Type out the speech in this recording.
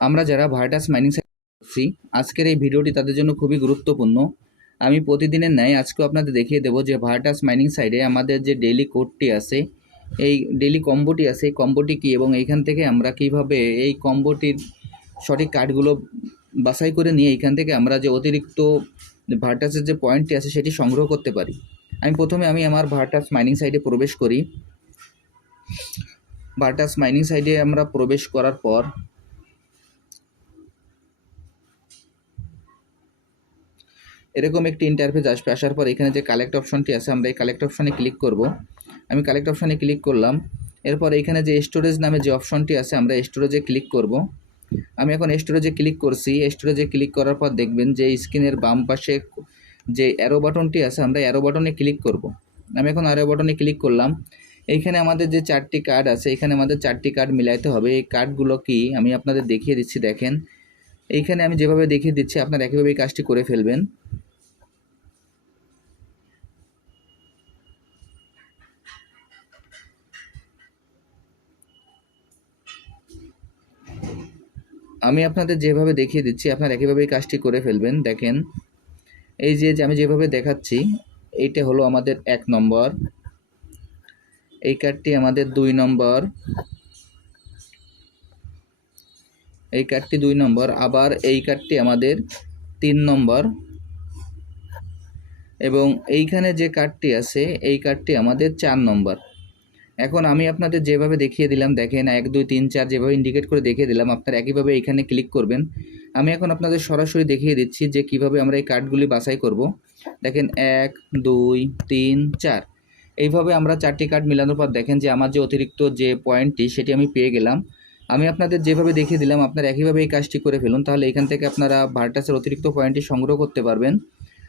আমরা যারা Virtus mining করছি আজকের এই ভিডিওটি তাদের জন্য খুবই গুরুত্বপূর্ণ। আমি প্রতিদিনের ন্যায় আজকেও আপনাদের দেখিয়ে দেবো যে ভার্টাস মাইনিং সাইডে আমাদের যে ডেইলি কোডটি আছে, এই ডেইলি কম্বোটি আছে, এই কম্বোটি কী এবং এইখান থেকে আমরা কীভাবে এই কম্বোটির সঠিক কার্ডগুলো বাছাই করে নিয়ে এইখান থেকে আমরা যে অতিরিক্ত ভার্টাসের যে পয়েন্টটি আছে সেটি সংগ্রহ করতে পারি। আমি প্রথমে আমি আমার ভার্টাস মাইনিং সাইডে প্রবেশ করি। ভার্টাস মাইনিং সাইডে আমরা প্রবেশ করার পর এরকম একটি ইন্টারফেস আসবে। আসার পর এখানে যে কালেক্ট অপশনটি আছে, আমরা এই কালেক্ট অপশনে ক্লিক করব। আমি কালেক্ট অপশনে ক্লিক করলাম। এরপর এখানে যে স্টোরেজ নামে যে অপশনটি আছে, আমরা স্টোরেজে ক্লিক করব। আমি এখন স্টোরেজে ক্লিক করছি। স্টোরেজে ক্লিক করার পর দেখবেন যে স্ক্রিনের বাম পাশে যে অ্যারো বাটনটি আছে, আমরা অ্যারো বাটনে ক্লিক করব। আমি এখন অ্যারো বাটনে ক্লিক করলাম। এইখানে আমাদের যে চারটি কার্ড আছে, এখানে আমাদের চারটি কার্ড মিলাইতে হবে। এই কার্ডগুলো কি? আমি আপনাদের দেখিয়ে দিচ্ছি, দেখেন। এইখানে আমি যেভাবে দেখিয়ে দিচ্ছি, আপনারা একইভাবে এই কাজটি করে ফেলবেন। আমি আপনাদের যেভাবে দেখিয়ে দিচ্ছি, আপনারা একইভাবে এই কাজটি করে ফেলবেন। দেখেন, এই যে যে আমি যেভাবে দেখাচ্ছি, এইটা হলো আমাদের এক নম্বর। এই কার্ডটি আমাদের দুই নম্বর। এই কার্ডটি দুই নম্বর, আবার এই কার্ডটি আমাদের তিন নম্বর। এবং এইখানে যে কার্ডটি আছে, এই কার্ডটি আমাদের চার নম্বর। এখন আমি আপনাদের যেভাবে দেখিয়ে দিলাম, দেখেন এক, দুই, তিন, চার যেভাবে ইন্ডিকেট করে দেখিয়ে দিলাম, আপনারা একইভাবে এখানে ক্লিক করবেন। আমি এখন আপনাদের সরাসরি দেখিয়ে দিচ্ছি যে কীভাবে আমরা এই কার্ডগুলি বাছাই করব। দেখেন এক, দুই, তিন, চার। এইভাবে আমরা চারটি কার্ড মেলানোর পর দেখেন যে আমার যে অতিরিক্ত যে পয়েন্টটি সেটি আমি পেয়ে গেলাম। আমি আপনাদের যেভাবে দেখিয়ে দিলাম, আপনারা একইভাবে এই কাজটি করে ফেলুন, তাহলে এখান থেকে আপনারা ভার্টাসের অতিরিক্ত পয়েন্টটি সংগ্রহ করতে পারবেন।